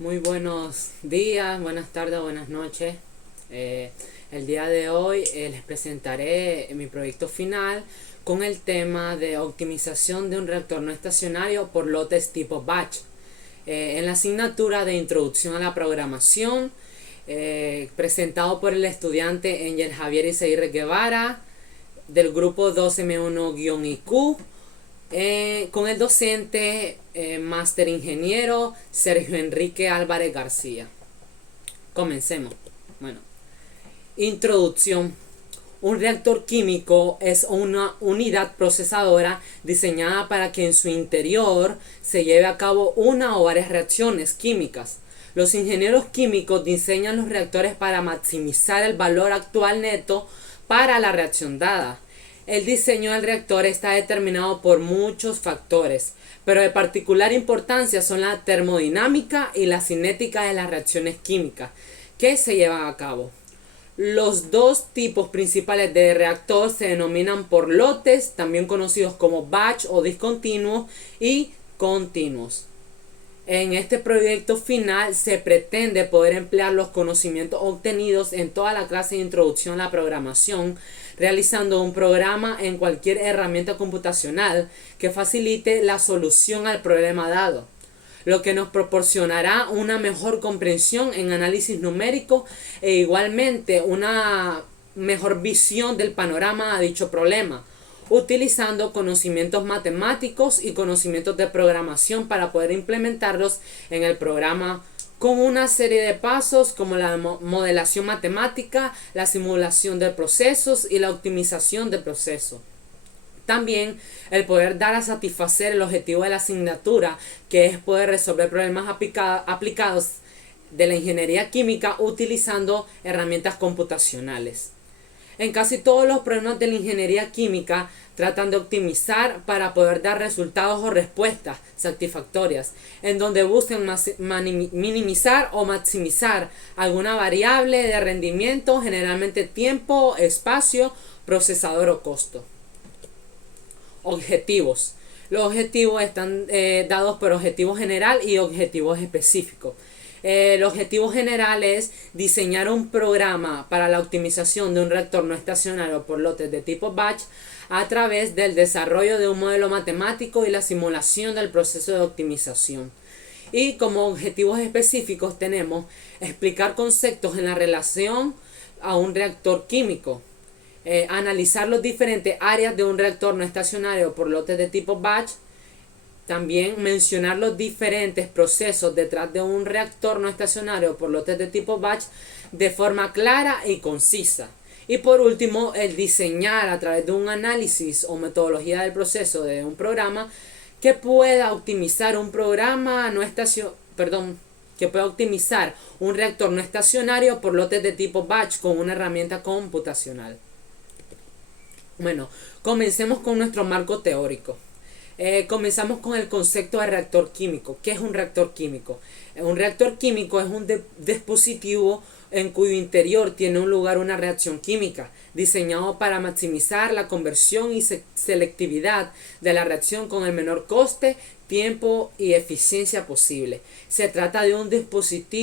Muy buenos días, buenas tardes, buenas noches. El día de hoy les presentaré mi proyecto final con el tema de optimización de un reactor no estacionario por lotes tipo batch. En la asignatura de Introducción a la Programación, presentado por el estudiante Angel Javier Izaguirre Guevara del grupo 2M1-IQ, con el docente máster ingeniero Sergio Enrique Álvarez García. Comencemos. Bueno, introducción. Un reactor químico es una unidad procesadora diseñada para que en su interior se lleve a cabo una o varias reacciones químicas. Los ingenieros químicos diseñan los reactores para maximizar el valor actual neto para la reacción dada. El diseño del reactor está determinado por muchos factores, pero de particular importancia son la termodinámica y la cinética de las reacciones químicas que se llevan a cabo. Los dos tipos principales de reactor se denominan por lotes, también conocidos como batch o discontinuos y continuos. En este proyecto final se pretende poder emplear los conocimientos obtenidos en toda la clase de introducción a la programación, realizando un programa en cualquier herramienta computacional que facilite la solución al problema dado, lo que nos proporcionará una mejor comprensión en análisis numérico e igualmente una mejor visión del panorama a dicho problema, utilizando conocimientos matemáticos y conocimientos de programación para poder implementarlos en el programa con una serie de pasos como la modelación matemática, la simulación de procesos y la optimización de procesos. También el poder dar a satisfacer el objetivo de la asignatura, que es poder resolver problemas aplicados de la ingeniería química utilizando herramientas computacionales. En casi todos los problemas de la ingeniería química tratan de optimizar para poder dar resultados o respuestas satisfactorias, en donde buscan minimizar o maximizar alguna variable de rendimiento, generalmente tiempo, espacio, procesador o costo. Objetivos. Los objetivos están dados por objetivo general y objetivos específicos. El objetivo general es diseñar un programa para la optimización de un reactor no estacionario por lotes de tipo batch a través del desarrollo de un modelo matemático y la simulación del proceso de optimización. Y como objetivos específicos tenemos explicar conceptos en la relación a un reactor químico, analizar las diferentes áreas de un reactor no estacionario por lotes de tipo batch, también mencionar los diferentes procesos detrás de un reactor no estacionario por lotes de tipo batch de forma clara y concisa. Y por último, el diseñar a través de un análisis o metodología del proceso de un programa que pueda optimizar un programa no que pueda optimizar un reactor no estacionario por lotes de tipo batch con una herramienta computacional. Bueno, comencemos con nuestro marco teórico. Comenzamos con el concepto de reactor químico. ¿Qué es un reactor químico? Un reactor químico es un dispositivo en cuyo interior tiene un lugar una reacción química, diseñado para maximizar la conversión y selectividad de la reacción con el menor coste, tiempo y eficiencia posible. Se trata de un depósito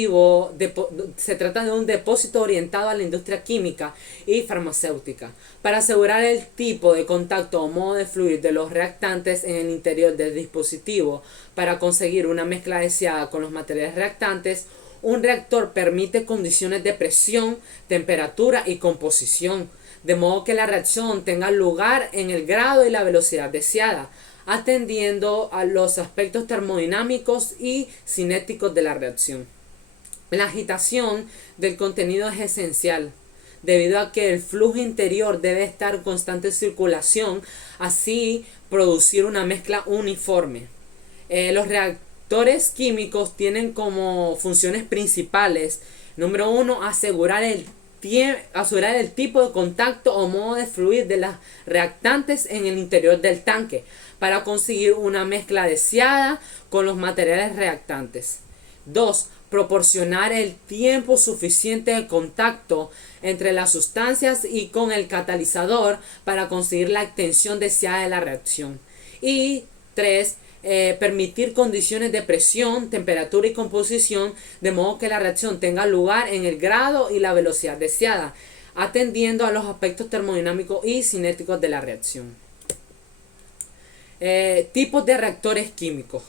orientado a la industria química y farmacéutica para asegurar el tipo de contacto o modo de fluir de los reactantes en el interior del dispositivo. Para conseguir una mezcla deseada con los materiales reactantes, un reactor permite condiciones de presión, temperatura y composición, de modo que la reacción tenga lugar en el grado y la velocidad deseada, atendiendo a los aspectos termodinámicos y cinéticos de la reacción. La agitación del contenido es esencial, debido a que el flujo interior debe estar en constante circulación, así producir una mezcla uniforme. Los reactores químicos tienen como funciones principales: número 1, asegurar el tipo de contacto o modo de fluir de las reactantes en el interior del tanque para conseguir una mezcla deseada con los materiales reactantes. 2. Proporcionar el tiempo suficiente de contacto entre las sustancias y con el catalizador para conseguir la extensión deseada de la reacción. Y 3. permitir condiciones de presión, temperatura y composición, de modo que la reacción tenga lugar en el grado y la velocidad deseada, atendiendo a los aspectos termodinámicos y cinéticos de la reacción. Tipos de reactores químicos.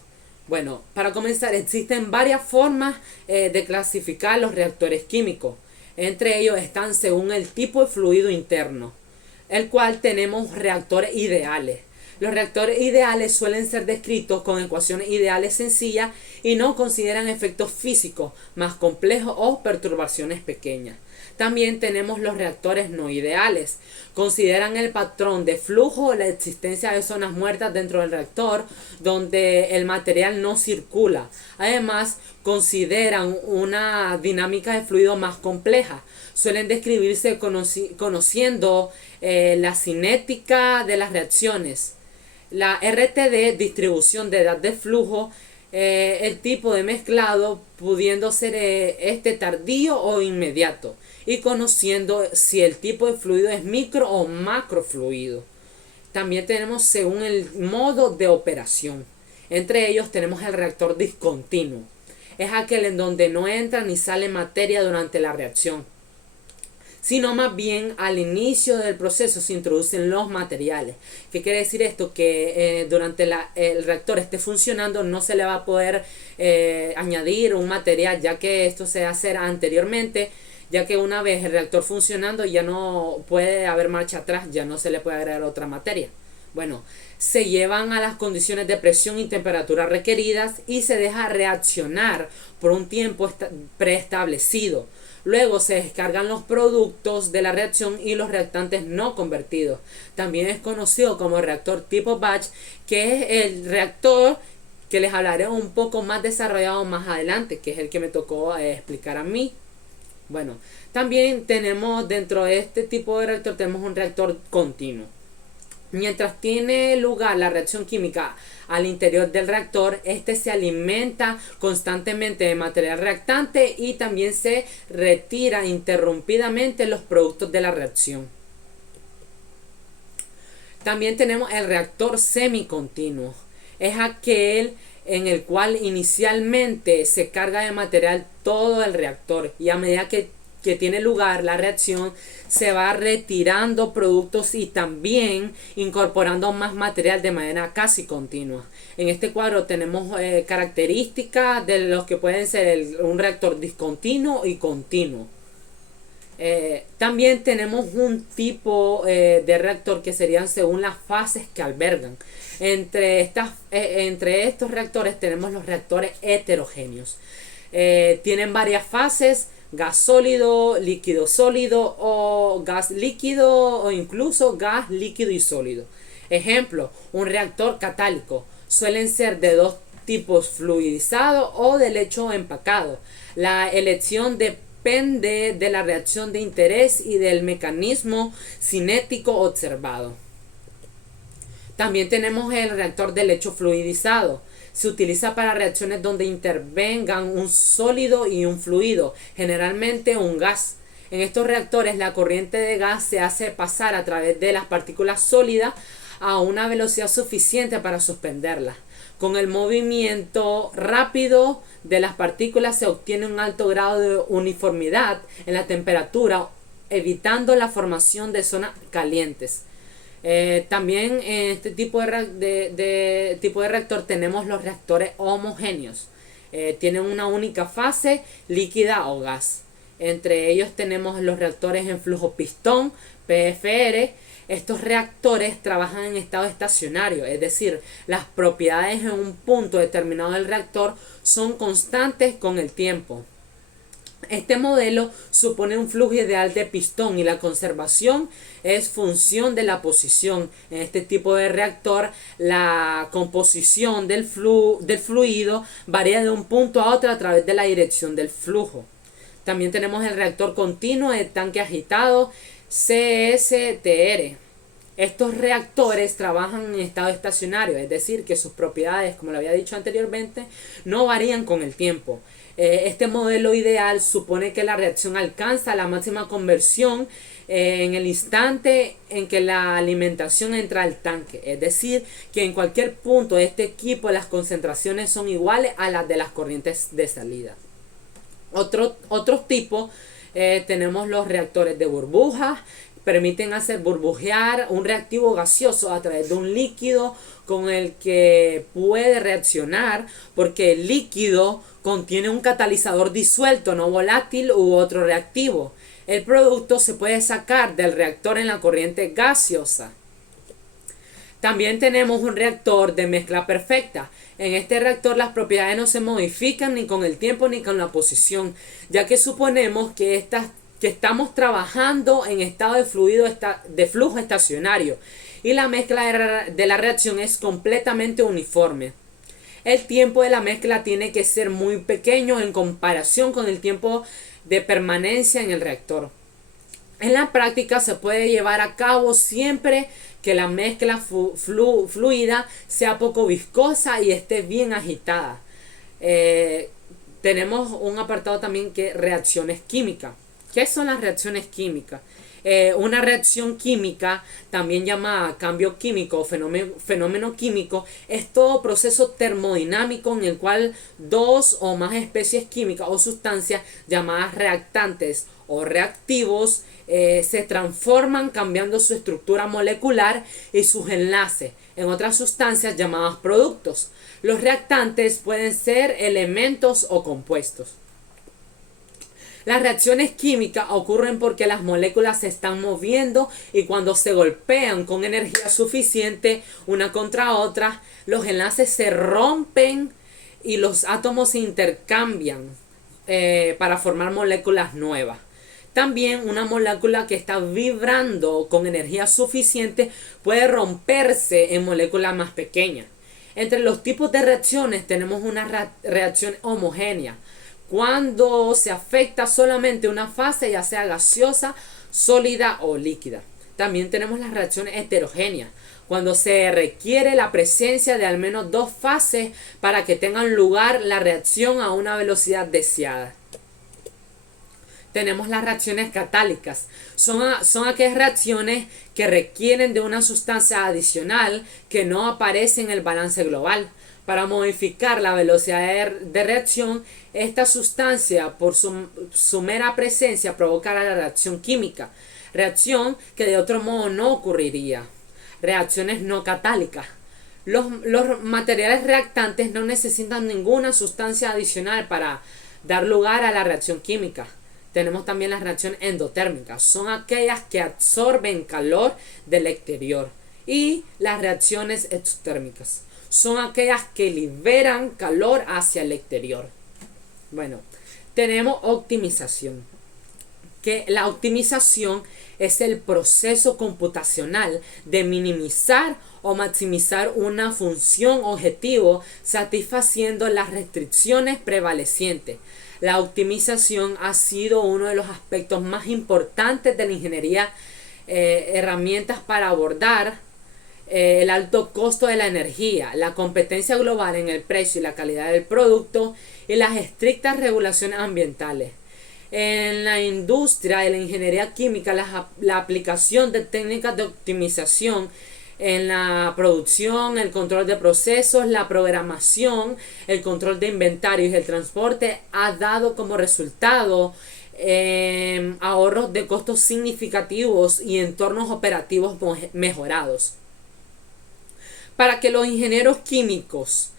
Bueno, para comenzar, existen varias formas de clasificar los reactores químicos. Entre ellos están según el tipo de fluido interno, el cual tenemos reactores ideales. Los reactores ideales suelen ser descritos con ecuaciones ideales sencillas y no consideran efectos físicos más complejos o perturbaciones pequeñas. También tenemos los reactores no ideales. Consideran el patrón de flujo o la existencia de zonas muertas dentro del reactor donde el material no circula. Además, consideran una dinámica de fluido más compleja. Suelen describirse conociendo la cinética de las reacciones. La RTD, distribución de edad de flujo, el tipo de mezclado, pudiendo ser tardío o inmediato, y conociendo si el tipo de fluido es micro o macrofluido. También tenemos según el modo de operación. Entre ellos tenemos el reactor discontinuo. Es aquel en donde no entra ni sale materia durante la reacción, sino más bien al inicio del proceso se introducen los materiales. ¿Qué quiere decir esto? Que durante el reactor esté funcionando no se le va a poder añadir un material, ya que esto se hace anteriormente, ya que una vez el reactor funcionando ya no puede haber marcha atrás, ya no se le puede agregar otra materia. Bueno, se llevan a las condiciones de presión y temperatura requeridas y se deja reaccionar por un tiempo preestablecido. Luego se descargan los productos de la reacción y los reactantes no convertidos. También es conocido como reactor tipo batch, que es el reactor que les hablaré un poco más desarrollado más adelante, que es el que me tocó explicar a mí. Bueno, también tenemos dentro de este tipo de reactor tenemos un reactor continuo. Mientras tiene lugar la reacción química al interior del reactor, este se alimenta constantemente de material reactante y también se retira interrumpidamente los productos de la reacción. También tenemos el reactor semicontinuo. Es aquel en el cual inicialmente se carga de material todo el reactor y a medida que tiene lugar la reacción se va retirando productos y también incorporando más material de manera casi continua. En este cuadro tenemos características de los que pueden ser un reactor discontinuo y continuo. También tenemos un tipo de reactor que serían según las fases que albergan. Entre estos reactores tenemos los reactores heterogéneos. Tienen varias fases: gas sólido, líquido sólido o gas líquido o incluso gas líquido y sólido. Ejemplo, un reactor catálico. Suelen ser de dos tipos: fluidizado o de lecho empacado. La elección depende de la reacción de interés y del mecanismo cinético observado. También tenemos el reactor de lecho fluidizado. Se utiliza para reacciones donde intervengan un sólido y un fluido, generalmente un gas. En estos reactores la corriente de gas se hace pasar a través de las partículas sólidas a una velocidad suficiente para suspenderlas. Con el movimiento rápido de las partículas se obtiene un alto grado de uniformidad en la temperatura, evitando la formación de zonas calientes. También en este tipo de reactor tenemos los reactores homogéneos. Tienen una única fase, líquida o gas. Entre ellos tenemos los reactores en flujo pistón, PFR. Estos reactores trabajan en estado estacionario, es decir, las propiedades en un punto determinado del reactor son constantes con el tiempo. Este modelo supone un flujo ideal de pistón y la conservación es función de la posición. En este tipo de reactor, la composición del fluido varía de un punto a otro a través de la dirección del flujo. También tenemos el reactor continuo de tanque agitado, CSTR. Estos reactores trabajan en estado estacionario, es decir, que sus propiedades, como lo había dicho anteriormente, no varían con el tiempo. Este modelo ideal supone que la reacción alcanza la máxima conversión en el instante en que la alimentación entra al tanque. Es decir, que en cualquier punto de este equipo las concentraciones son iguales a las de las corrientes de salida. Otros tipos, tenemos los reactores de burbujas. Permiten hacer burbujear un reactivo gaseoso a través de un líquido con el que puede reaccionar, porque el líquido contiene un catalizador disuelto no volátil u otro reactivo. El producto se puede sacar del reactor en la corriente gaseosa. También tenemos un reactor de mezcla perfecta. En este reactor las propiedades no se modifican ni con el tiempo ni con la posición, ya que suponemos que estamos trabajando en estado de flujo estacionario y la mezcla de la reacción es completamente uniforme. El tiempo de la mezcla tiene que ser muy pequeño en comparación con el tiempo de permanencia en el reactor. En la práctica se puede llevar a cabo siempre que la mezcla fluida sea poco viscosa y esté bien agitada. Tenemos un apartado también que reacciones químicas. ¿Qué son las reacciones químicas? Una reacción química, también llamada cambio químico o fenómeno químico, es todo proceso termodinámico en el cual dos o más especies químicas o sustancias llamadas reactantes o reactivos se transforman cambiando su estructura molecular y sus enlaces en otras sustancias llamadas productos. Los reactantes pueden ser elementos o compuestos. Las reacciones químicas ocurren porque las moléculas se están moviendo y cuando se golpean con energía suficiente una contra otra, los enlaces se rompen y los átomos se intercambian para formar moléculas nuevas. También una molécula que está vibrando con energía suficiente puede romperse en moléculas más pequeñas. Entre los tipos de reacciones tenemos una reacción homogénea, cuando se afecta solamente una fase, ya sea gaseosa, sólida o líquida. También tenemos las reacciones heterogéneas, cuando se requiere la presencia de al menos dos fases para que tengan lugar la reacción a una velocidad deseada. Tenemos las reacciones catálicas. Son aquellas reacciones que requieren de una sustancia adicional que no aparece en el balance global. Para modificar la velocidad de reacción, esta sustancia por su mera presencia provocará la reacción química, reacción que de otro modo no ocurriría. Reacciones no catálicas. Los materiales reactantes no necesitan ninguna sustancia adicional para dar lugar a la reacción química. Tenemos también las reacciones endotérmicas. Son aquellas que absorben calor del exterior. Y las reacciones exotérmicas son aquellas que liberan calor hacia el exterior. Bueno, tenemos optimización. Que la optimización es el proceso computacional de minimizar o maximizar una función objetivo satisfaciendo las restricciones prevalecientes. La optimización ha sido uno de los aspectos más importantes de la ingeniería, herramientas para abordar el alto costo de la energía, la competencia global en el precio y la calidad del producto y las estrictas regulaciones ambientales. En la industria de la ingeniería química, la aplicación de técnicas de optimización en la producción, el control de procesos, la programación, el control de inventarios y el transporte ha dado como resultado ahorros de costos significativos y entornos operativos mejorados. Para que los ingenieros químicos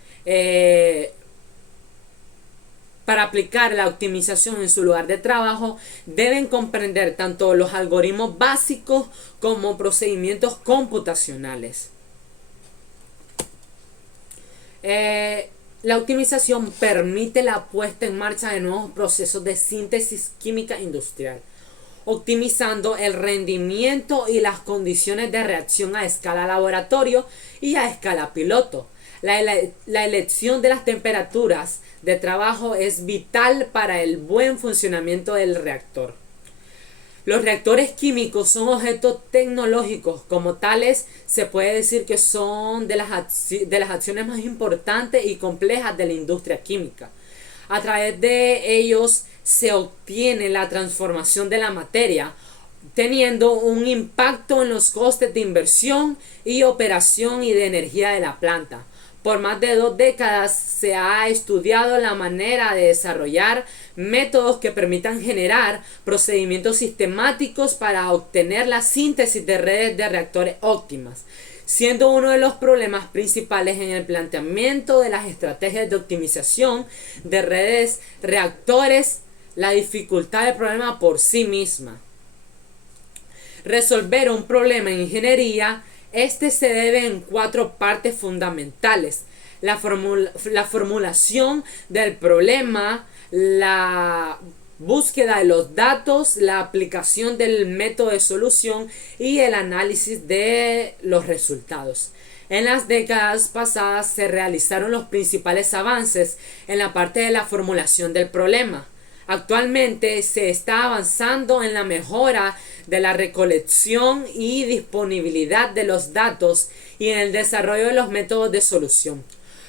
para aplicar la optimización en su lugar de trabajo, deben comprender tanto los algoritmos básicos como procedimientos computacionales. La optimización permite la puesta en marcha de nuevos procesos de síntesis química industrial, optimizando el rendimiento y las condiciones de reacción a escala laboratorio y a escala piloto. La elección de las temperaturas de trabajo es vital para el buen funcionamiento del reactor. Los reactores químicos son objetos tecnológicos. Como tales, se puede decir que son de las acciones más importantes y complejas de la industria química. A través de ellos se obtiene la transformación de la materia teniendo un impacto en los costes de inversión y operación y de energía de la planta. Por más de 2 décadas se ha estudiado la manera de desarrollar métodos que permitan generar procedimientos sistemáticos para obtener la síntesis de redes de reactores óptimas, siendo uno de los problemas principales en el planteamiento de las estrategias de optimización de redes reactores la dificultad del problema por sí misma. Resolver un problema en ingeniería, este se debe en 4 partes fundamentales: la formulación del problema, la búsqueda de los datos, la aplicación del método de solución y el análisis de los resultados. En las décadas pasadas se realizaron los principales avances en la parte de la formulación del problema. Actualmente se está avanzando en la mejora de la recolección y disponibilidad de los datos y en el desarrollo de los métodos de solución.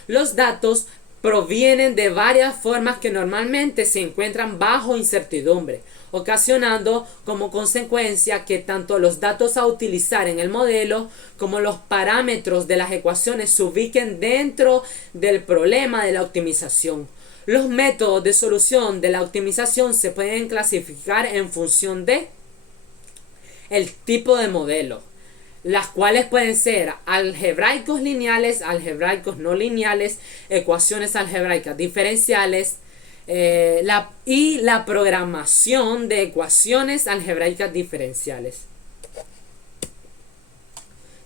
Los datos provienen de varias formas que normalmente se encuentran bajo incertidumbre, ocasionando como consecuencia que tanto los datos a utilizar en el modelo como los parámetros de las ecuaciones se ubiquen dentro del problema de la optimización. Los métodos de solución de la optimización se pueden clasificar en función de el tipo de modelo, las cuales pueden ser algebraicos lineales, algebraicos no lineales, ecuaciones algebraicas diferenciales, y la programación de ecuaciones algebraicas diferenciales.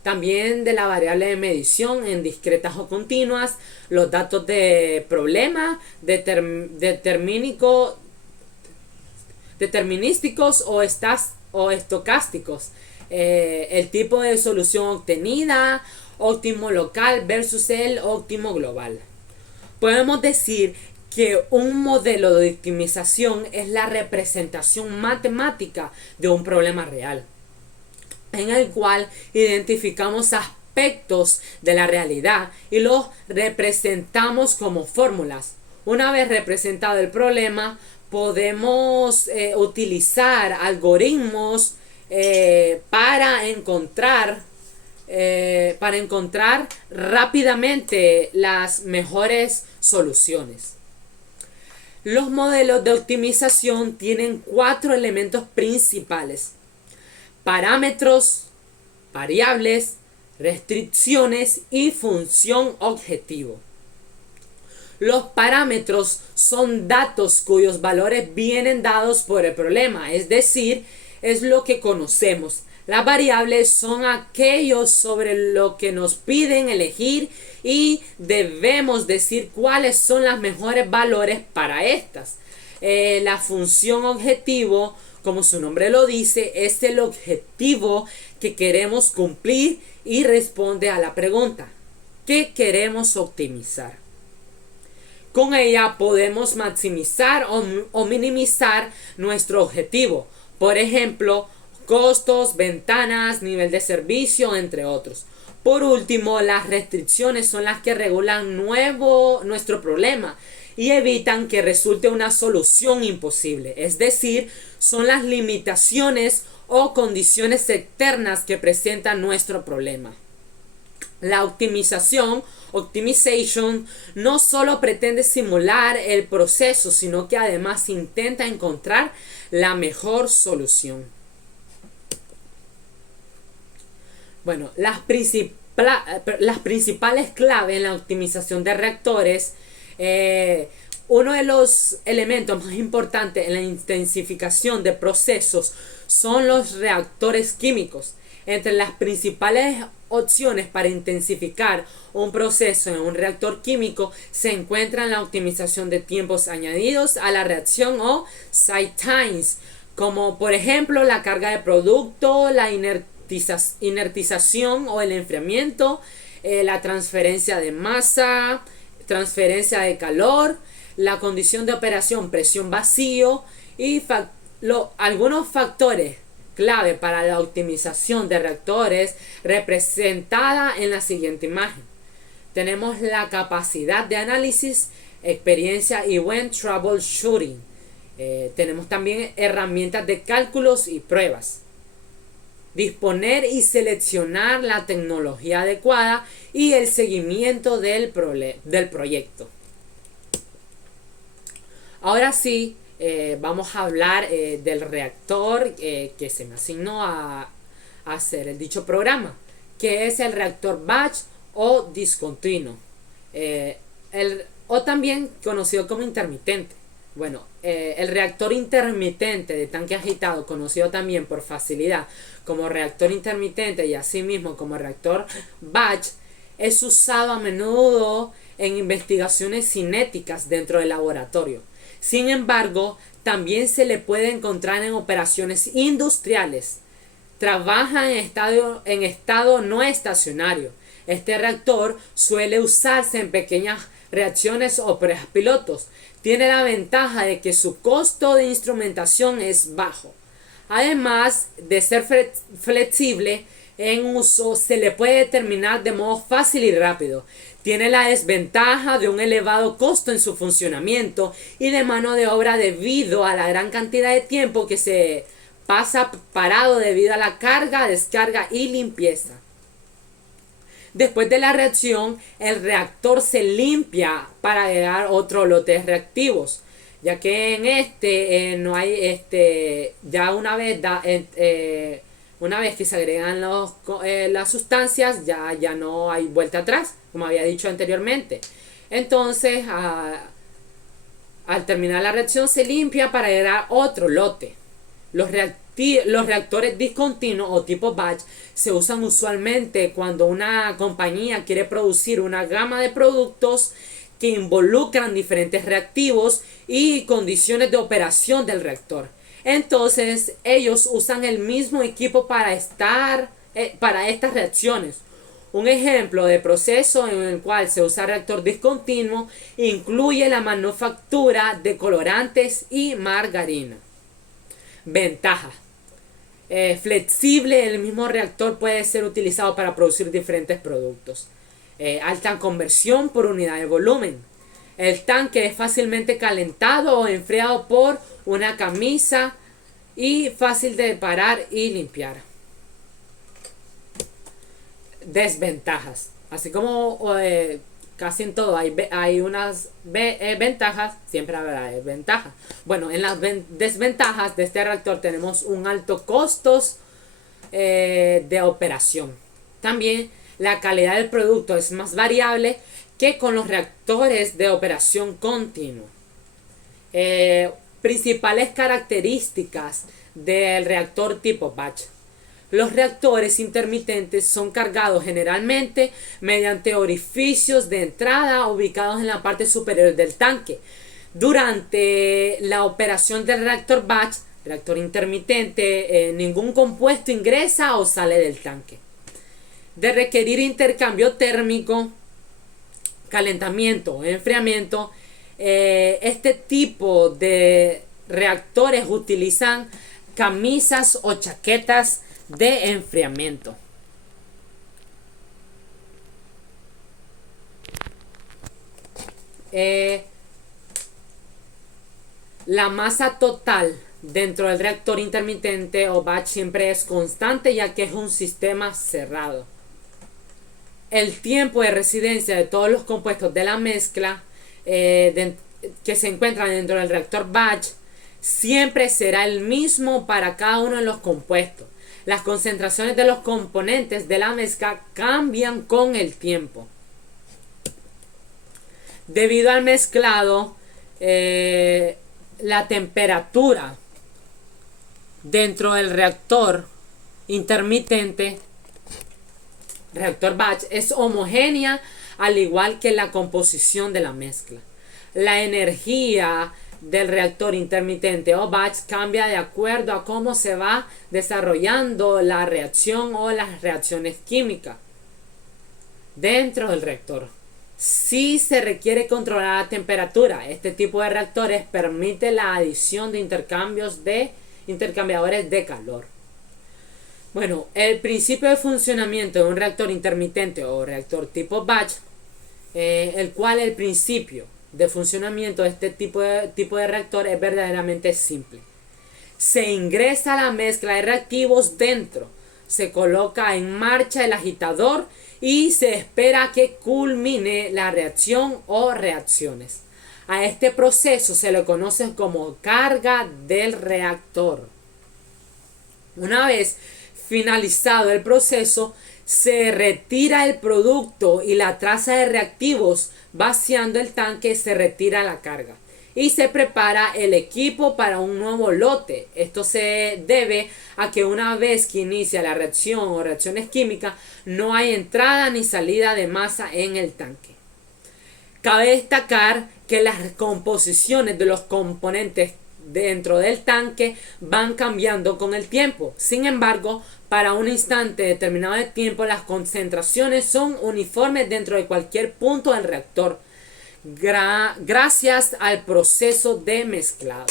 También de la variable de medición en discretas o continuas, los datos de problema, determinísticos o estocásticos, el tipo de solución obtenida, óptimo local versus el óptimo global. Podemos decir que un modelo de optimización es la representación matemática de un problema real, en el cual identificamos aspectos de la realidad y los representamos como fórmulas. Una vez representado el problema, podemos utilizar algoritmos para encontrar rápidamente las mejores soluciones. Los modelos de optimización tienen 4 elementos principales: parámetros, variables, restricciones y función objetivo. Los parámetros son datos cuyos valores vienen dados por el problema, es decir, es lo que conocemos. Las variables son aquellos sobre lo que nos piden elegir y debemos decir cuáles son los mejores valores para estas. La función objetivo, como su nombre lo dice, es el objetivo que queremos cumplir y responde a la pregunta: ¿qué queremos optimizar? Con ella podemos maximizar o minimizar nuestro objetivo. Por ejemplo, costos, ventanas, nivel de servicio, entre otros. Por último, las restricciones son las que regulan nuestro problema y evitan que resulte una solución imposible. Es decir, son las limitaciones o condiciones externas que presentan nuestro problema. La optimization, no solo pretende simular el proceso, sino que además intenta encontrar la mejor solución. Bueno, las principales claves en la optimización de reactores, uno de los elementos más importantes en la intensificación de procesos son los reactores químicos. Entre las principales opciones para intensificar un proceso en un reactor químico se encuentran la optimización de tiempos añadidos a la reacción o cycle times, como por ejemplo la carga de producto, la inertización o el enfriamiento, la transferencia de masa, transferencia de calor, la condición de operación presión vacío y algunos factores clave para la optimización de reactores representada en la siguiente imagen. Tenemos la capacidad de análisis, experiencia y buen troubleshooting. Tenemos también herramientas de cálculos y pruebas. disponer y seleccionar la tecnología adecuada y el seguimiento del proyecto. Ahora sí, vamos a hablar del reactor que se me asignó a hacer el dicho programa, que es el reactor batch o discontinuo, o también conocido como intermitente. Bueno, el reactor intermitente de tanque agitado, conocido también por facilidad como reactor intermitente y asimismo como reactor batch, es usado a menudo en investigaciones cinéticas dentro del laboratorio. Sin embargo, también se le puede encontrar en operaciones industriales. Trabaja en estado no estacionario. Este reactor suele usarse en pequeñas reacciones o pruebas pilotos. Tiene la ventaja de que su costo de instrumentación es bajo. Además de ser flexible en uso, se le puede determinar de modo fácil y rápido. Tiene la desventaja de un elevado costo en su funcionamiento y de mano de obra debido a la gran cantidad de tiempo que se pasa parado debido a la carga, descarga y limpieza. Después de la reacción, el reactor se limpia para agregar otro lote de reactivos, ya que en no hay ya una vez que se agregan las sustancias, ya no hay vuelta atrás, como había dicho anteriormente. Entonces, al terminar la reacción, se limpia para agregar otro lote. Los reactores discontinuos o tipo batch se usan usualmente cuando una compañía quiere producir una gama de productos que involucran diferentes reactivos y condiciones de operación del reactor. Entonces, ellos usan el mismo equipo para estas reacciones. Un ejemplo de proceso en el cual se usa reactor discontinuo incluye la manufactura de colorantes y margarina. Ventajas. Flexible, el mismo reactor puede ser utilizado para producir diferentes productos. Alta conversión por unidad de volumen. El tanque es fácilmente calentado o enfriado por una camisa y fácil de parar y limpiar. Desventajas. Así como casi en todo hay unas ventajas, siempre habrá ventajas. Bueno, en las desventajas de este reactor tenemos un alto costos de operación. También la calidad del producto es más variable que con los reactores de operación continua. Principales características del reactor tipo batch. Los reactores intermitentes son cargados generalmente mediante orificios de entrada ubicados en la parte superior del tanque. Durante la operación del reactor batch, reactor intermitente, ningún compuesto ingresa o sale del tanque. De requerir intercambio térmico, calentamiento o enfriamiento, este tipo de reactores utilizan camisas o chaquetas de enfriamiento. La masa total dentro del reactor intermitente o batch siempre es constante, ya que es un sistema cerrado. El tiempo de residencia de todos los compuestos de la mezcla que se encuentran dentro del reactor batch siempre será el mismo para cada uno de los compuestos. Las concentraciones de los componentes de la mezcla cambian con el tiempo. Debido al mezclado, la temperatura dentro del reactor intermitente, reactor batch, es homogénea, al igual que la composición de la mezcla. La energía del reactor intermitente o batch cambia de acuerdo a cómo se va desarrollando la reacción o las reacciones químicas dentro del reactor. Si se requiere controlar la temperatura, este tipo de reactores permite la adición de intercambiadores de calor. Bueno, el principio de funcionamiento de un reactor intermitente o reactor tipo batch, el cual el principio de funcionamiento de este tipo de reactor es verdaderamente simple. Se ingresa la mezcla de reactivos dentro se coloca en marcha el agitador y se espera que culmine la reacción o reacciones. A este proceso se le conoce como carga del reactor. Una vez finalizado el proceso, se retira el producto y la traza de reactivos, vaciando el tanque, se retira la carga y se prepara el equipo para un nuevo lote. Esto se debe a que una vez que inicia la reacción o reacciones químicas, no hay entrada ni salida de masa en el tanque. Cabe destacar que las composiciones de los componentes dentro del tanque van cambiando con el tiempo. Sin embargo, para un instante determinado de tiempo, las concentraciones son uniformes dentro de cualquier punto del reactor, gracias al proceso de mezclado.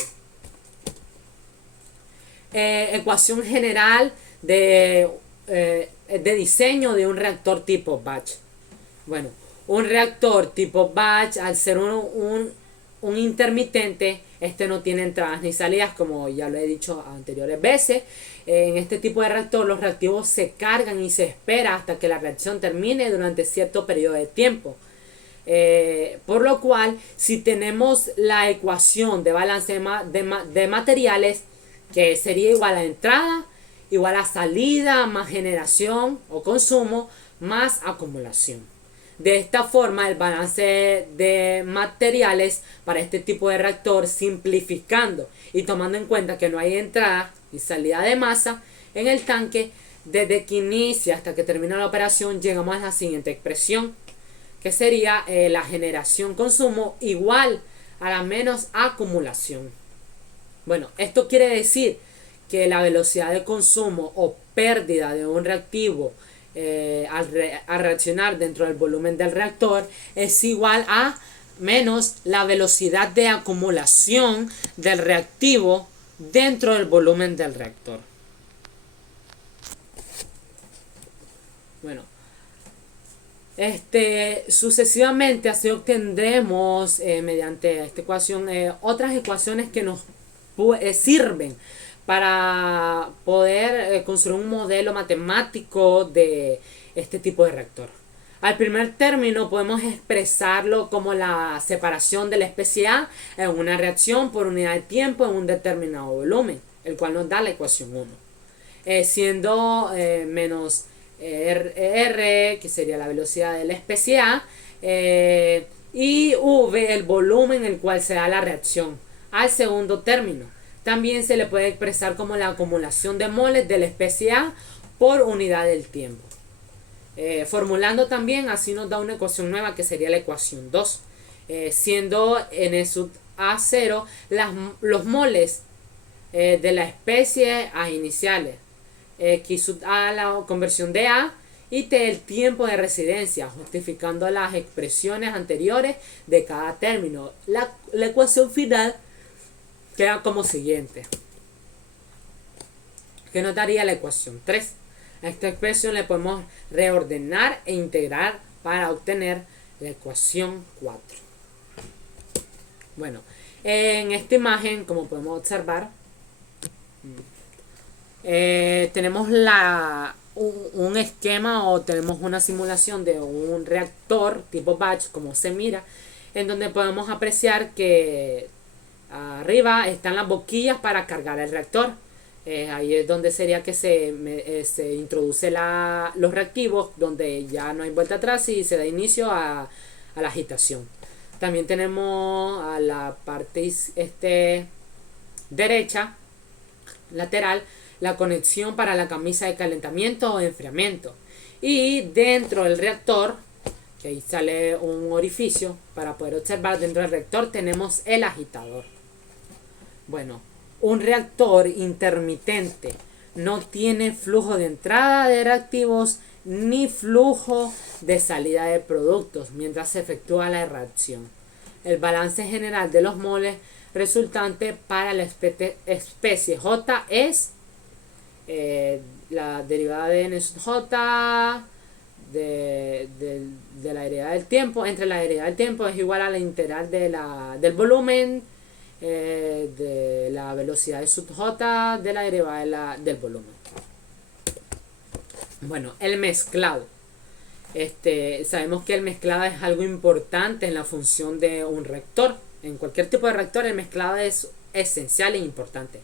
Ecuación general de diseño de un reactor tipo batch. Bueno, un reactor tipo batch, al ser un intermitente, este no tiene entradas ni salidas, como ya lo he dicho anteriores veces. En este tipo de reactor, los reactivos se cargan y se espera hasta que la reacción termine durante cierto periodo de tiempo. Por lo cual, si tenemos la ecuación de balance de materiales, que sería igual a entrada, igual a salida, más generación o consumo, más acumulación. De esta forma, el balance de materiales para este tipo de reactor, simplificando y tomando en cuenta que no hay entrada y salida de masa en el tanque, desde que inicia hasta que termina la operación, llegamos a la siguiente expresión, que sería la generación consumo igual a la menos acumulación. Bueno, esto quiere decir que la velocidad de consumo o pérdida de un reactivo al reaccionar dentro del volumen del reactor es igual a menos la velocidad de acumulación del reactivo dentro del volumen del reactor. Bueno, sucesivamente así obtendremos mediante esta ecuación otras ecuaciones que nos sirven para poder construir un modelo matemático de este tipo de reactor. Al primer término podemos expresarlo como la separación de la especie A en una reacción por unidad de tiempo en un determinado volumen, el cual nos da la ecuación 1. Siendo menos R, que sería la velocidad de la especie A, y V, el volumen en el cual se da la reacción. Al segundo término también se le puede expresar como la acumulación de moles de la especie A por unidad del tiempo. Formulando también, así nos da una ecuación nueva que sería la ecuación 2. Siendo N sub A0 los moles de la especie A iniciales. X sub A la conversión de A y T el tiempo de residencia, justificando las expresiones anteriores de cada término. La ecuación final queda como siguiente, que nos daría la ecuación 3. A esta expresión le podemos reordenar e integrar para obtener la ecuación 4. Bueno, en esta imagen, como podemos observar, tenemos un esquema o tenemos una simulación de un reactor tipo batch, como se mira, en donde podemos apreciar que arriba están las boquillas para cargar el reactor. Ahí es donde sería que se introduce los reactivos, donde ya no hay vuelta atrás y se da inicio a la agitación. También tenemos a la parte derecha, lateral, la conexión para la camisa de calentamiento o enfriamiento. Y dentro del reactor, que ahí sale un orificio para poder observar, dentro del reactor tenemos el agitador. Bueno, un reactor intermitente no tiene flujo de entrada de reactivos ni flujo de salida de productos mientras se efectúa la reacción. El balance general de los moles resultante para la especie J es la derivada de N sub J de la derivada del tiempo entre la derivada del tiempo es igual a la integral del volumen de la velocidad de sub J de la derivada del volumen. Bueno, el mezclado. Sabemos que el mezclado es algo importante en la función de un reactor. En cualquier tipo de reactor el mezclado es esencial e importante.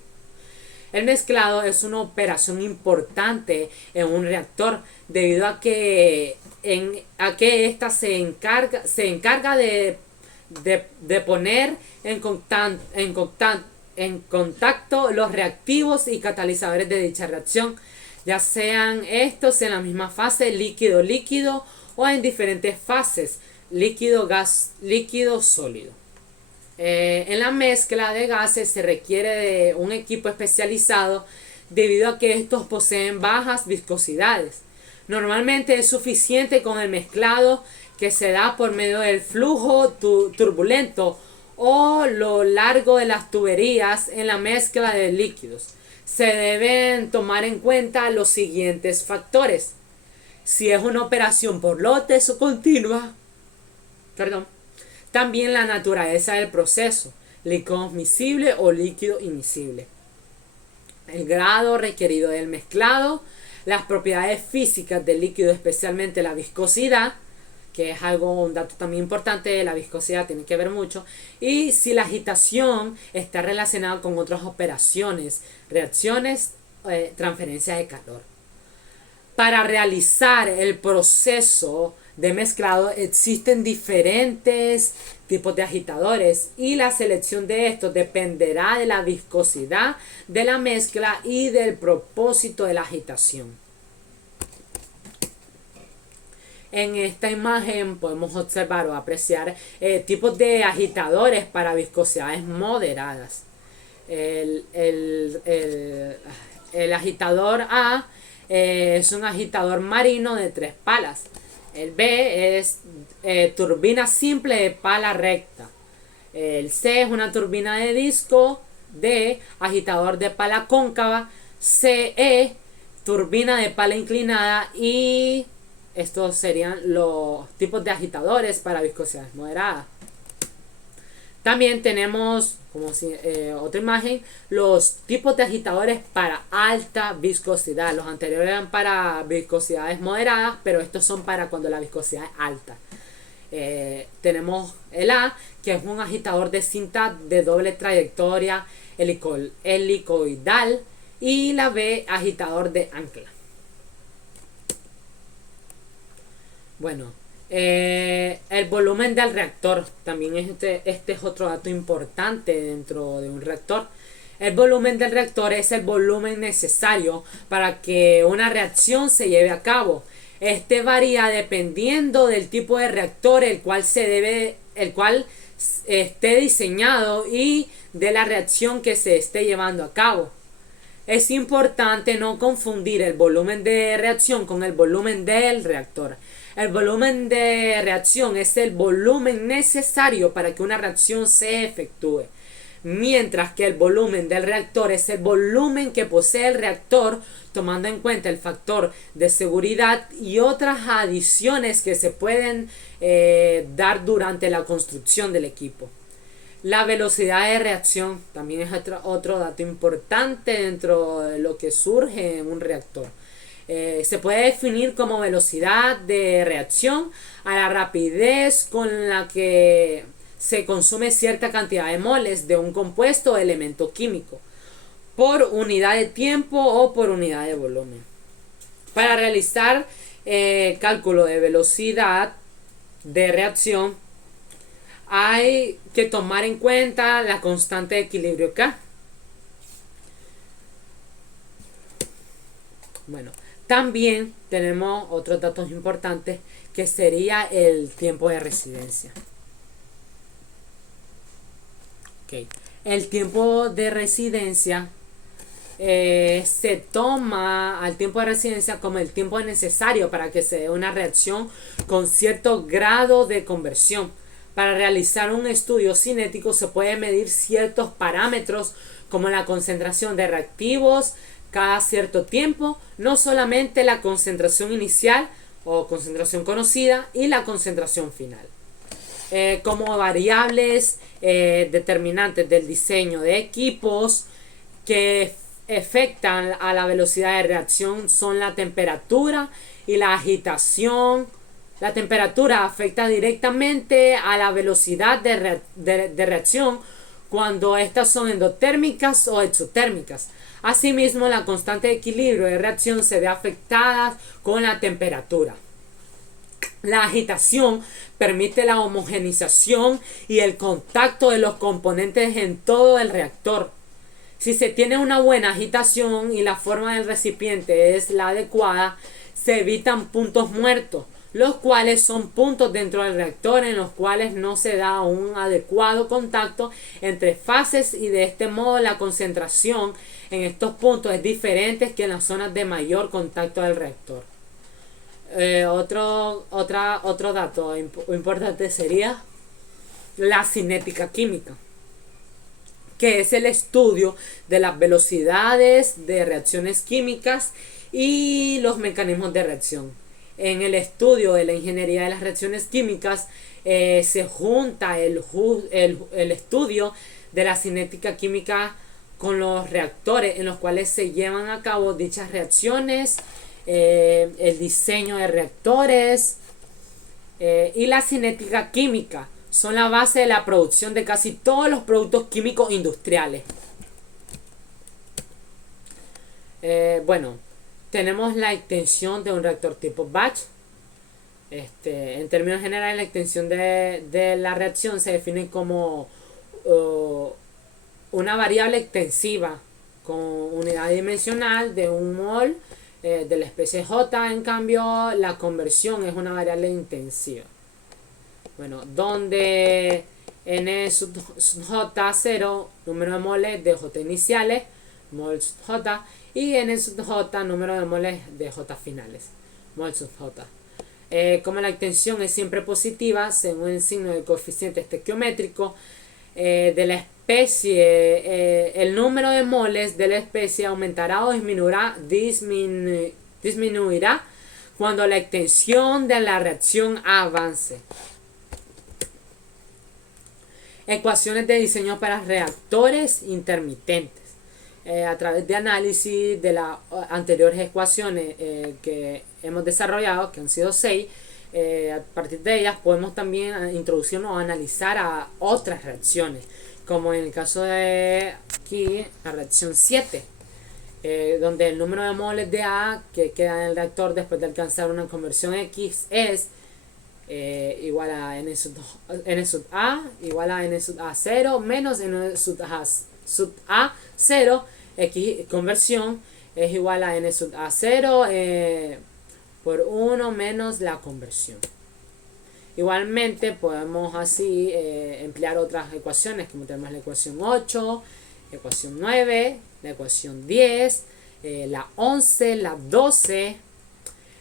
El mezclado es una operación importante en un reactor debido a que ésta se encarga de poner en contacto los reactivos y catalizadores de dicha reacción, ya sean estos en la misma fase líquido-líquido o en diferentes fases líquido-gas, líquido-sólido. En la mezcla de gases se requiere de un equipo especializado debido a que estos poseen bajas viscosidades. Normalmente es suficiente con el mezclado que se da por medio del flujo turbulento o lo largo de las tuberías en la mezcla de líquidos. Se deben tomar en cuenta los siguientes factores. Si es una operación por lotes o continua, también la naturaleza del proceso, líquido miscible o líquido inmiscible, el grado requerido del mezclado, las propiedades físicas del líquido, especialmente la viscosidad, que es un dato también importante, la viscosidad tiene que ver mucho, y si la agitación está relacionada con otras operaciones, reacciones, transferencia de calor. Para realizar el proceso de mezclado existen diferentes tipos de agitadores y la selección de estos dependerá de la viscosidad de la mezcla y del propósito de la agitación. En esta imagen podemos observar o apreciar tipos de agitadores para viscosidades moderadas. El agitador A es un agitador marino de 3 palas. El B es turbina simple de pala recta. El C es una turbina de disco. D, agitador de pala cóncava. CE, turbina de pala inclinada. Y estos serían los tipos de agitadores para viscosidades moderadas. También tenemos, otra imagen, los tipos de agitadores para alta viscosidad. Los anteriores eran para viscosidades moderadas, pero estos son para cuando la viscosidad es alta. Tenemos el A, que es un agitador de cinta de doble trayectoria helicoidal, y la B, agitador de ancla. Bueno, el volumen del reactor también este es otro dato importante dentro de un reactor. El volumen del reactor es el volumen necesario para que una reacción se lleve a cabo. Este varía dependiendo del tipo de reactor el cual esté diseñado y de la reacción que se esté llevando a cabo. Es importante no confundir el volumen de reacción con el volumen del reactor. El volumen de reacción es el volumen necesario para que una reacción se efectúe, mientras que el volumen del reactor es el volumen que posee el reactor, tomando en cuenta el factor de seguridad y otras adiciones que se pueden dar durante la construcción del equipo. La velocidad de reacción también es otro dato importante dentro de lo que surge en un reactor. Se puede definir como velocidad de reacción a la rapidez con la que se consume cierta cantidad de moles de un compuesto o elemento químico por unidad de tiempo o por unidad de volumen. Para realizar cálculo de velocidad de reacción hay que tomar en cuenta la constante de equilibrio K. Bueno, también tenemos otros datos importantes que sería el tiempo de residencia. El tiempo de residencia se toma al tiempo de residencia como el tiempo necesario para que se dé una reacción con cierto grado de conversión. Para realizar un estudio cinético se puede medir ciertos parámetros como la concentración de reactivos cada cierto tiempo, no solamente la concentración inicial o concentración conocida y la concentración final. Como variables determinantes del diseño de equipos que afectan a la velocidad de reacción son la temperatura y la agitación. La temperatura afecta directamente a la velocidad de reacción cuando estas son endotérmicas o exotérmicas. Asimismo, la constante de equilibrio de reacción se ve afectada con la temperatura. La agitación permite la homogeneización y el contacto de los componentes en todo el reactor. Si se tiene una buena agitación y la forma del recipiente es la adecuada, se evitan puntos muertos, los cuales son puntos dentro del reactor en los cuales no se da un adecuado contacto entre fases, y de este modo la concentración en estos puntos es diferente que en las zonas de mayor contacto del reactor. Otro dato importante sería la cinética química, que es el estudio de las velocidades de reacciones químicas y los mecanismos de reacción. En el estudio de la ingeniería de las reacciones químicas se junta el estudio de la cinética química con los reactores en los cuales se llevan a cabo dichas reacciones, el diseño de reactores y la cinética química son la base de la producción de casi todos los productos químicos industriales. Bueno, tenemos la extensión de un reactor tipo batch. En términos generales, la extensión de la reacción se define como una variable extensiva con unidad dimensional de un mol de la especie J. En cambio, la conversión es una variable intensiva. Bueno, donde n sub J0, número de moles de J iniciales, mols J, y n sub J, número de moles de J finales, mols sub J. Como la extensión es siempre positiva, según el signo del coeficiente estequiométrico de la especie, el número de moles de la especie aumentará o disminuirá cuando la extensión de la reacción avance. Ecuaciones de diseño para reactores intermitentes. A través de análisis de las anteriores ecuaciones que hemos desarrollado, que han sido 6, a partir de ellas podemos también introducirnos o analizar a otras reacciones, como en el caso de aquí la reacción 7, donde el número de moles de A que queda en el reactor después de alcanzar una conversión X es igual a n sub A igual a n sub A0 menos n sub A0. X conversión es igual a n sub A0 por 1 menos la conversión. Igualmente podemos así emplear otras ecuaciones, como tenemos la ecuación 8, la ecuación 9, la ecuación 10, la 11, la 12,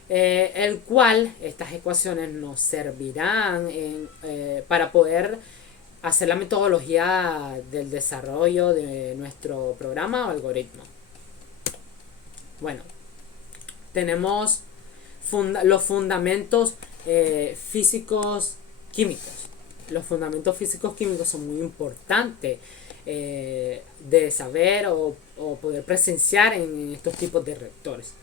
el cual estas ecuaciones nos servirán para poder hacer la metodología del desarrollo de nuestro programa o algoritmo. Bueno, tenemos los fundamentos físicos químicos. Los fundamentos físicos químicos son muy importantes de saber o poder presenciar en estos tipos de reactores.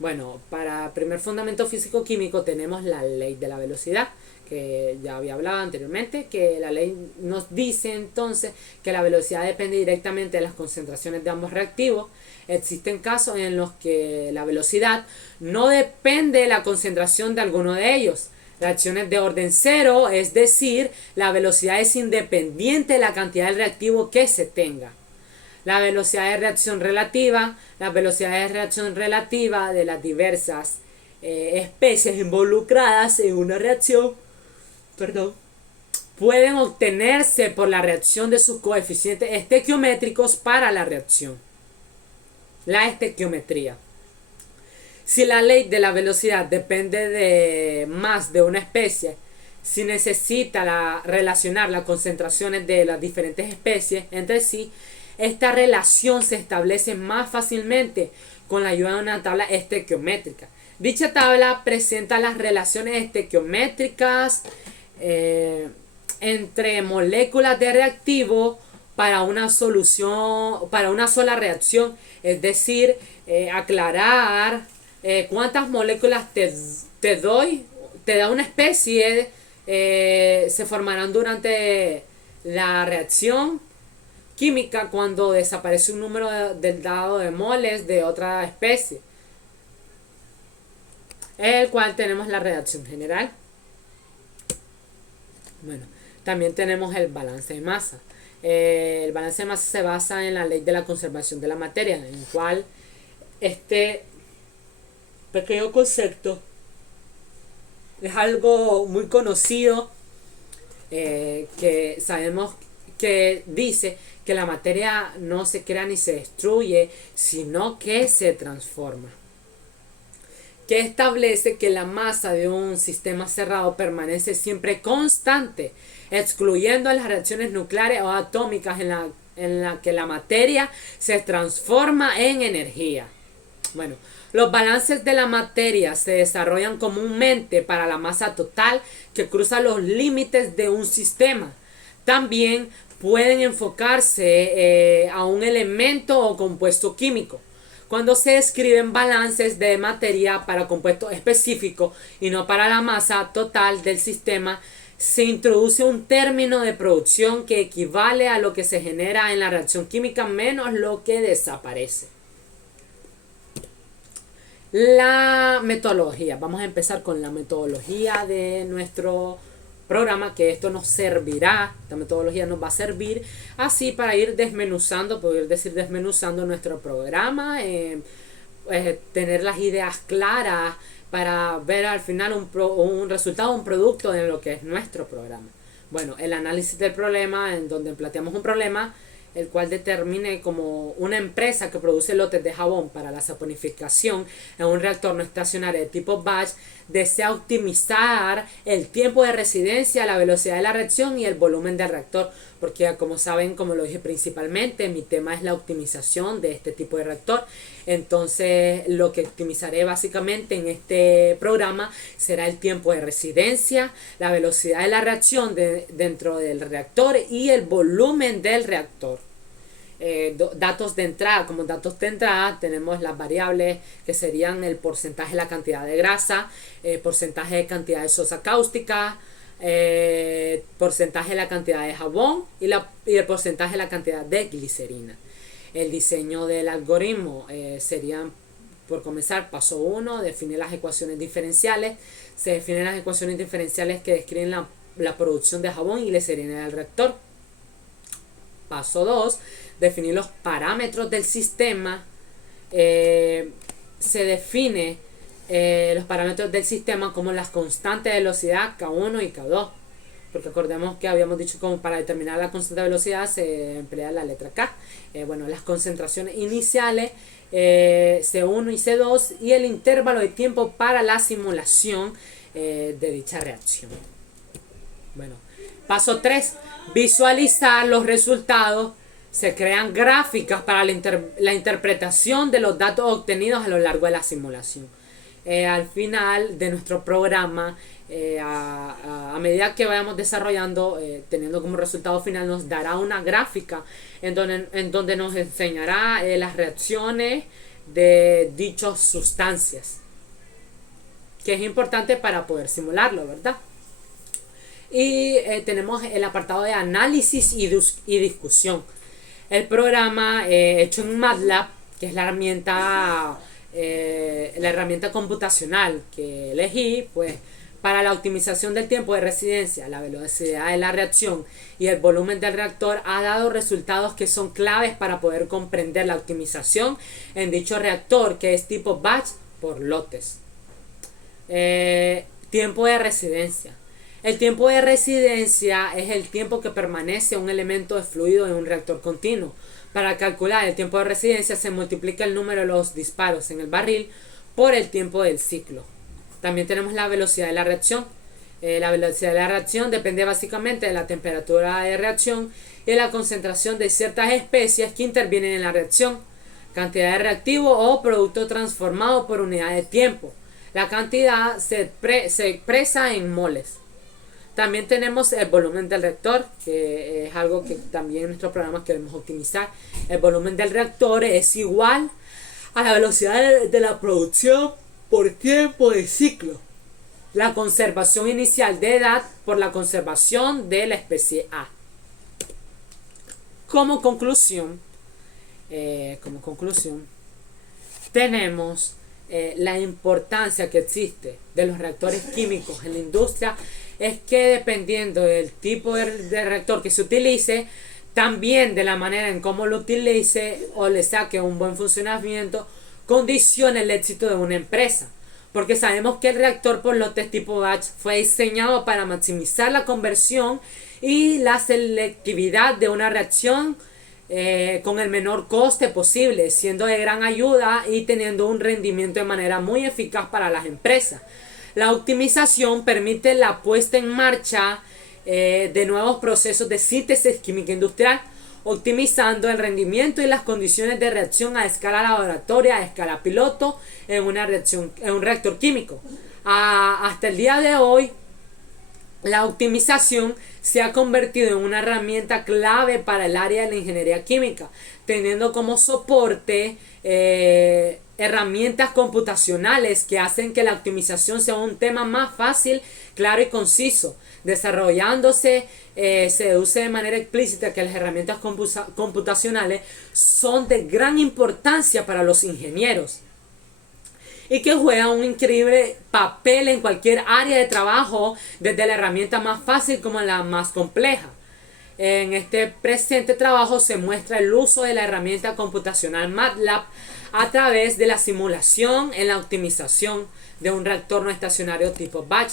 Bueno, para el primer fundamento físico-químico tenemos la ley de la velocidad, que ya había hablado anteriormente, que la ley nos dice entonces que la velocidad depende directamente de las concentraciones de ambos reactivos. Existen casos en los que la velocidad no depende de la concentración de alguno de ellos. Reacciones de orden cero, es decir, la velocidad es independiente de la cantidad del reactivo que se tenga. La velocidad de reacción relativa, las velocidades de reacción relativa de las diversas especies involucradas en una reacción, pueden obtenerse por la reacción de sus coeficientes estequiométricos para la reacción. La estequiometría. Si la ley de la velocidad depende de más de una especie, si necesita relacionar las concentraciones de las diferentes especies entre sí, esta relación se establece más fácilmente con la ayuda de una tabla estequiométrica. Dicha tabla presenta las relaciones estequiométricas entre moléculas de reactivo para una solución, para una sola reacción, es decir, aclarar cuántas moléculas te doy, te da una especie, se formarán durante la reacción química cuando desaparece un número del dado de moles de otra especie, el cual tenemos la reacción general. Bueno, también tenemos el balance de masa. El balance de masa se basa en la ley de la conservación de la materia, en el cual este pequeño concepto es algo muy conocido, que sabemos que dice que la materia no se crea ni se destruye, sino que se transforma, que establece que la masa de un sistema cerrado permanece siempre constante, excluyendo las reacciones nucleares o atómicas en la que la materia se transforma en energía. Bueno, los balances de la materia se desarrollan comúnmente para la masa total que cruza los límites de un sistema. También pueden enfocarse a un elemento o compuesto químico, cuando se escriben balances de materia para compuestos específicos y no para la masa total del sistema. Se introduce un término de producción que equivale a lo que se genera en la reacción química menos lo que desaparece. La metodología. Vamos a empezar con la metodología de nuestro programa, que esto nos servirá, esta metodología nos va a servir así para ir desmenuzando, poder decir desmenuzando nuestro programa, tener las ideas claras para ver al final un resultado, un producto de lo que es nuestro programa. Bueno, el análisis del problema, en donde planteamos un problema el cual determine como una empresa que produce lotes de jabón para la saponificación en un reactor no estacionario de tipo batch, desea optimizar el tiempo de residencia, la velocidad de la reacción y el volumen del reactor, porque como saben, como lo dije principalmente, mi tema es la optimización de este tipo de reactor. Entonces lo que optimizaré básicamente en este programa será el tiempo de residencia, la velocidad de la reacción dentro del reactor y el volumen del reactor. Datos de entrada. Como datos de entrada tenemos las variables que serían el porcentaje de la cantidad de grasa, porcentaje de cantidad de sosa cáustica, porcentaje de la cantidad de jabón y el porcentaje de la cantidad de glicerina. El diseño del algoritmo sería, por comenzar, paso 1, definir las ecuaciones diferenciales. Se definen las ecuaciones diferenciales que describen la producción de jabón y glicerina del reactor. Paso 2, definir los parámetros del sistema. Se define los parámetros del sistema como las constantes de velocidad K1 y K2, porque acordemos que habíamos dicho como para determinar la constante de velocidad se emplea la letra K. Bueno, las concentraciones iniciales C1 y C2 y el intervalo de tiempo para la simulación de dicha reacción. Bueno, paso 3, visualizar los resultados. Se crean gráficas para la interpretación de los datos obtenidos a lo largo de la simulación. Al final de nuestro programa, a medida que vayamos desarrollando, teniendo como resultado final, nos dará una gráfica en donde nos enseñará las reacciones de dichas sustancias, que es importante para poder simularlo, ¿verdad? Y tenemos el apartado de análisis y discusión. El programa hecho en MATLAB, que es la herramienta computacional que elegí, pues para la optimización del tiempo de residencia, la velocidad de la reacción y el volumen del reactor, ha dado resultados que son claves para poder comprender la optimización en dicho reactor, que es tipo batch por lotes. Tiempo de residencia. El tiempo de residencia es el tiempo que permanece un elemento de fluido en un reactor continuo. Para calcular el tiempo de residencia se multiplica el número de los disparos en el barril por el tiempo del ciclo. También tenemos la velocidad de la reacción. La velocidad de la reacción depende básicamente de la temperatura de reacción y de la concentración de ciertas especies que intervienen en la reacción. Cantidad de reactivo o producto transformado por unidad de tiempo. La cantidad se expresa en moles. También tenemos el volumen del reactor, que es algo que también en nuestros programas queremos optimizar. El volumen del reactor es igual a la velocidad de la producción por tiempo de ciclo. La conservación inicial de edad por la conservación de la especie A. Como conclusión, tenemos la importancia que existe de los reactores químicos en la industria. Es que dependiendo del tipo de reactor que se utilice, también de la manera en cómo lo utilice o le saque un buen funcionamiento, condiciona el éxito de una empresa. Porque sabemos que el reactor por lotes tipo batch fue diseñado para maximizar la conversión y la selectividad de una reacción con el menor coste posible, siendo de gran ayuda y teniendo un rendimiento de manera muy eficaz para las empresas. La optimización permite la puesta en marcha de nuevos procesos de síntesis química industrial, optimizando el rendimiento y las condiciones de reacción a escala laboratoria, a escala piloto en un reactor químico. Hasta el día de hoy, la optimización se ha convertido en una herramienta clave para el área de la ingeniería química, teniendo como soporte herramientas computacionales que hacen que la optimización sea un tema más fácil, claro y conciso. Desarrollándose, se deduce de manera explícita que las herramientas computacionales son de gran importancia para los ingenieros y que juegan un increíble papel en cualquier área de trabajo, desde la herramienta más fácil como la más compleja. En este presente trabajo se muestra el uso de la herramienta computacional MATLAB a través de la simulación en la optimización de un reactor no estacionario tipo batch.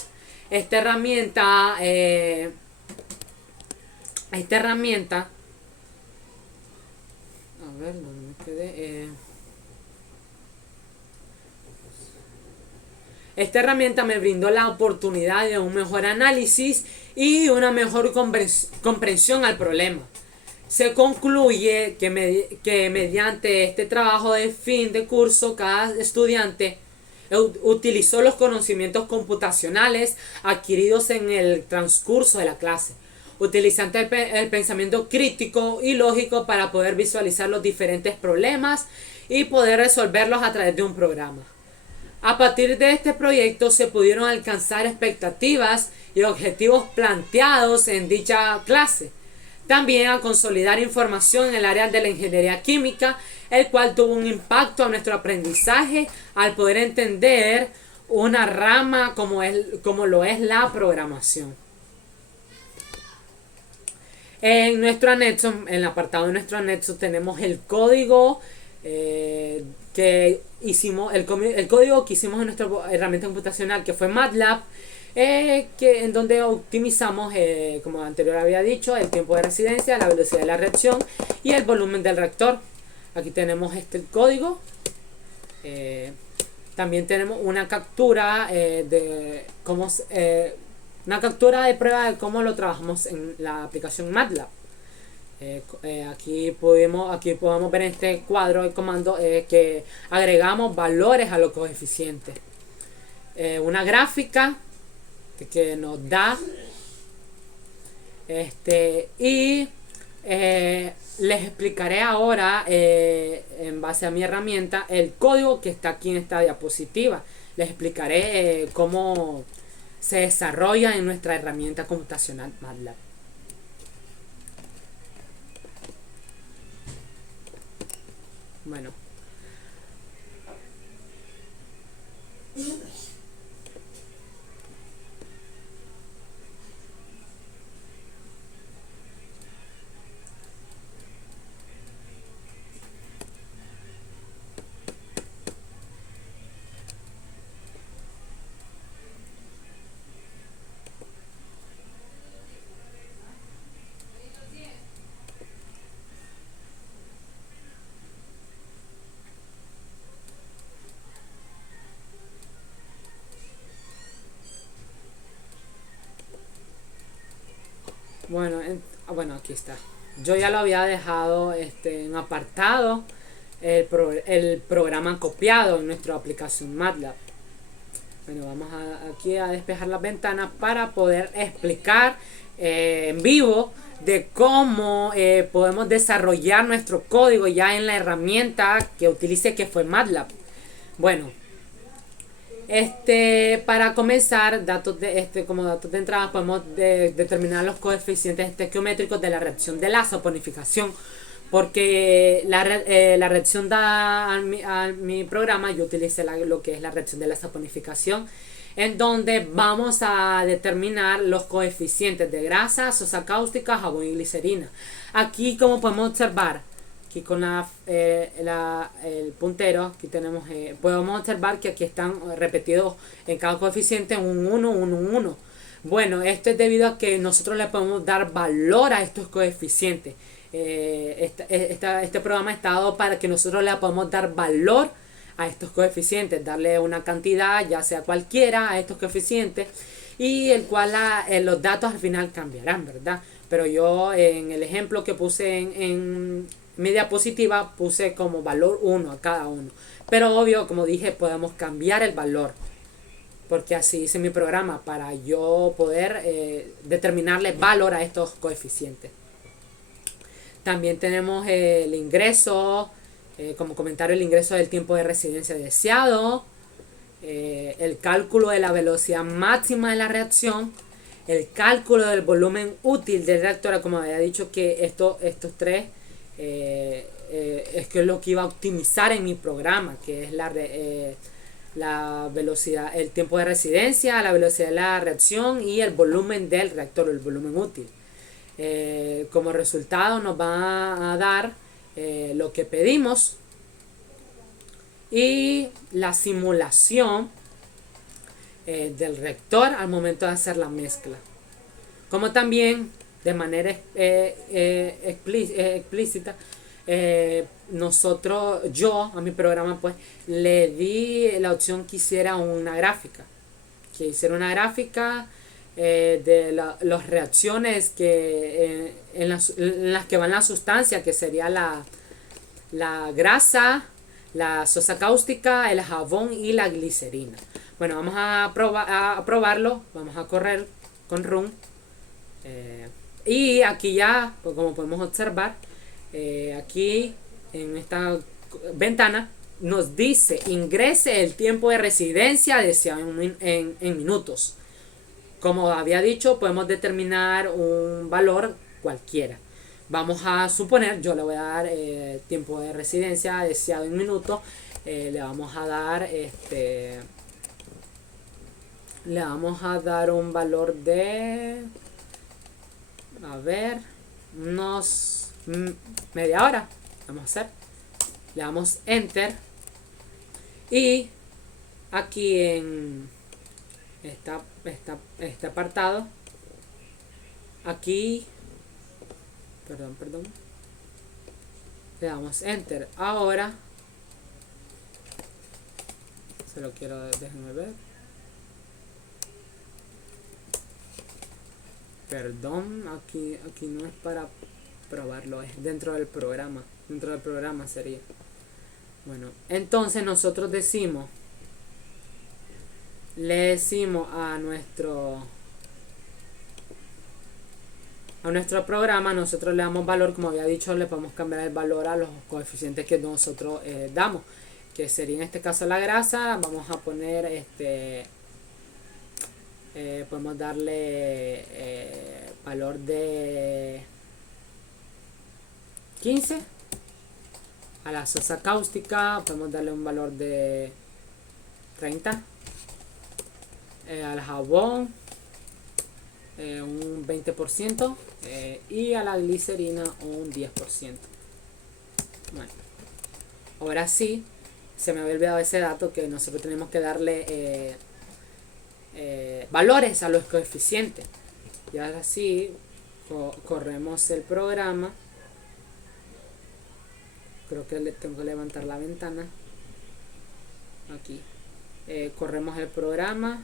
Esta herramienta, a ver, ¿dónde me quedé? Esta herramienta me brindó la oportunidad de un mejor análisis y una mejor comprensión al problema. Se concluye que mediante este trabajo de fin de curso, cada estudiante utilizó los conocimientos computacionales adquiridos en el transcurso de la clase, utilizando el pensamiento crítico y lógico para poder visualizar los diferentes problemas y poder resolverlos a través de un programa. A partir de este proyecto se pudieron alcanzar expectativas y objetivos planteados en dicha clase. También a consolidar información en el área de la ingeniería química, el cual tuvo un impacto a nuestro aprendizaje al poder entender una rama como lo es la programación. En nuestro anexo, en el apartado de nuestro anexo, tenemos el código que hicimos, el código que hicimos en nuestra herramienta computacional, que fue MATLAB, en donde optimizamos, como anterior había dicho, el tiempo de residencia, la velocidad de la reacción y el volumen del reactor. Aquí tenemos el código. También tenemos una captura una captura de prueba de cómo lo trabajamos en la aplicación MATLAB. Aquí podemos ver en este cuadro de comando que agregamos valores a los coeficientes. Una gráfica que nos da y les explicaré ahora en base a mi herramienta el código que está aquí en esta diapositiva. Les explicaré cómo se desarrolla en nuestra herramienta computacional MATLAB. Bueno, bueno, aquí está. Yo ya lo había dejado en apartado el programa copiado en nuestra aplicación MATLAB. Bueno, vamos aquí a despejar las ventanas para poder explicar en vivo de cómo podemos desarrollar nuestro código ya en la herramienta que utilice, que fue MATLAB. Bueno, para comenzar, como datos de entrada, podemos determinar los coeficientes estequiométricos de la reacción de la saponificación. Porque la reacción da a mi programa, yo utilicé lo que es la reacción de la saponificación, en donde vamos a determinar los coeficientes de grasa, sosa cáustica, jabón y glicerina. Aquí, como podemos observar, aquí con el puntero, aquí tenemos, podemos observar que aquí están repetidos en cada coeficiente un 1, 1, 1. Bueno, esto es debido a que nosotros le podemos dar valor a estos coeficientes. Este programa está dado para que nosotros le podamos dar valor a estos coeficientes, darle una cantidad, ya sea cualquiera, a estos coeficientes, y el cual los datos al final cambiarán, ¿verdad? Pero yo en el ejemplo que puse en mi diapositiva puse como valor 1 a cada uno. Pero obvio, como dije, podemos cambiar el valor, porque así hice mi programa para yo poder determinarle valor a estos coeficientes. También tenemos el ingreso, como comentario, el ingreso del tiempo de residencia deseado, el cálculo de la velocidad máxima de la reacción, el cálculo del volumen útil del reactor, como había dicho que estos tres es que es lo que iba a optimizar en mi programa, que es la velocidad, el tiempo de residencia, la velocidad de la reacción y el volumen del reactor, el volumen útil. Como resultado nos va a dar lo que pedimos y la simulación del reactor al momento de hacer la mezcla, como también de manera explícita yo a mi programa pues le di la opción que hiciera una gráfica, de las reacciones en las que van la sustancia, que sería la grasa, la sosa cáustica, el jabón y la glicerina. Bueno, vamos a probarlo, vamos a correr con run. Y aquí ya, pues como podemos observar, aquí en esta ventana nos dice ingrese el tiempo de residencia deseado en minutos. Como había dicho, podemos determinar un valor cualquiera. Vamos a suponer, yo le voy a dar tiempo de residencia deseado en minutos. Le vamos a dar un valor de, a ver, unos media hora. Vamos a hacer, le damos enter y aquí en este apartado, aquí, perdón, le damos enter. Ahora se lo quiero, déjenme ver, perdón, aquí no es para probarlo, es dentro del programa sería. Bueno, entonces nosotros le decimos a nuestro programa, nosotros le damos valor, como había dicho, le podemos cambiar el valor a los coeficientes que nosotros damos, que sería en este caso la grasa. Vamos a poner podemos darle valor de 15. A la sosa cáustica podemos darle un valor de 30. Al jabón un 20%, y a la glicerina un 10%. Bueno, ahora sí, se me había olvidado ese dato, que nosotros tenemos que darle valores a los coeficientes. Y ahora sí, corremos el programa. Creo que tengo que levantar la ventana aquí. Corremos el programa.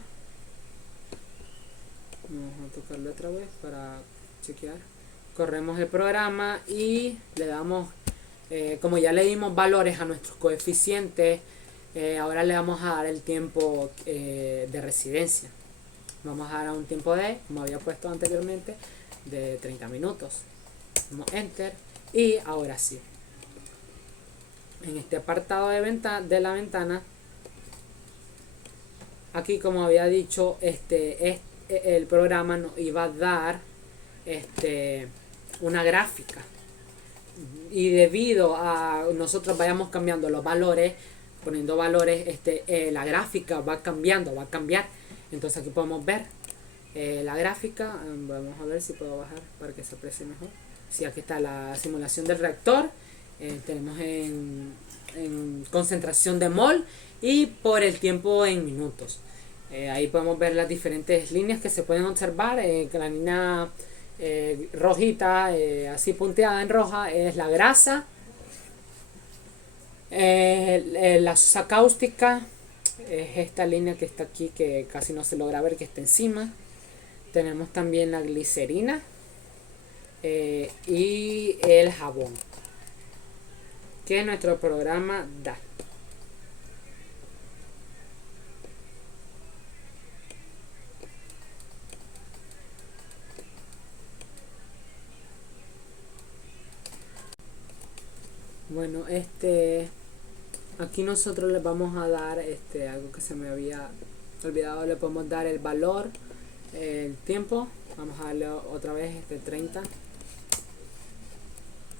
Vamos a tocarlo otra vez para chequear. Corremos el programa y le damos, como ya le dimos valores a nuestros coeficientes, Ahora le vamos a dar el tiempo de residencia. Vamos a dar un tiempo de, como había puesto anteriormente, de 30 minutos. Damos enter y ahora sí. En este apartado de la ventana, aquí como había dicho, el programa nos iba a dar una gráfica. Y debido a nosotros vayamos cambiando los valores, poniendo valores, la gráfica va cambiando, va a cambiar. Entonces aquí podemos ver la gráfica. Vamos a ver si puedo bajar para que se aprecie mejor. Sí, aquí está la simulación del reactor. Tenemos en concentración de mol y por el tiempo en minutos. Ahí podemos ver las diferentes líneas que se pueden observar. La línea rojita, así punteada en roja, es la grasa. La sosa cáustica es esta línea que está aquí, que casi no se logra ver, que está encima. Tenemos también la glicerina y el jabón que nuestro programa da. Bueno, aquí nosotros les vamos a dar algo que se me había olvidado. Le podemos dar el valor, el tiempo. Vamos a darle otra vez 30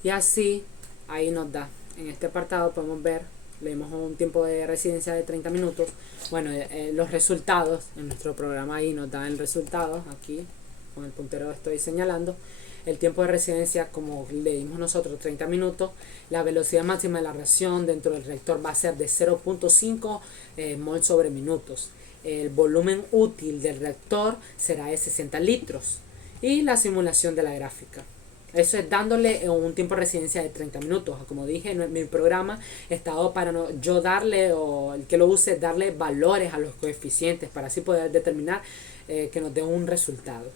y así ahí nos da. En este apartado podemos ver, leemos un tiempo de residencia de 30 minutos. Bueno, los resultados en nuestro programa ahí nos dan el resultado. Aquí con el puntero estoy señalando el tiempo de residencia, como le dimos nosotros, 30 minutos. La velocidad máxima de la reacción dentro del reactor va a ser de 0.5 mol sobre minutos. El volumen útil del reactor será de 60 litros. Y la simulación de la gráfica. Eso es dándole un tiempo de residencia de 30 minutos. Como dije, mi programa está dado para yo darle, o el que lo use, darle valores a los coeficientes para así poder determinar que nos dé un resultado.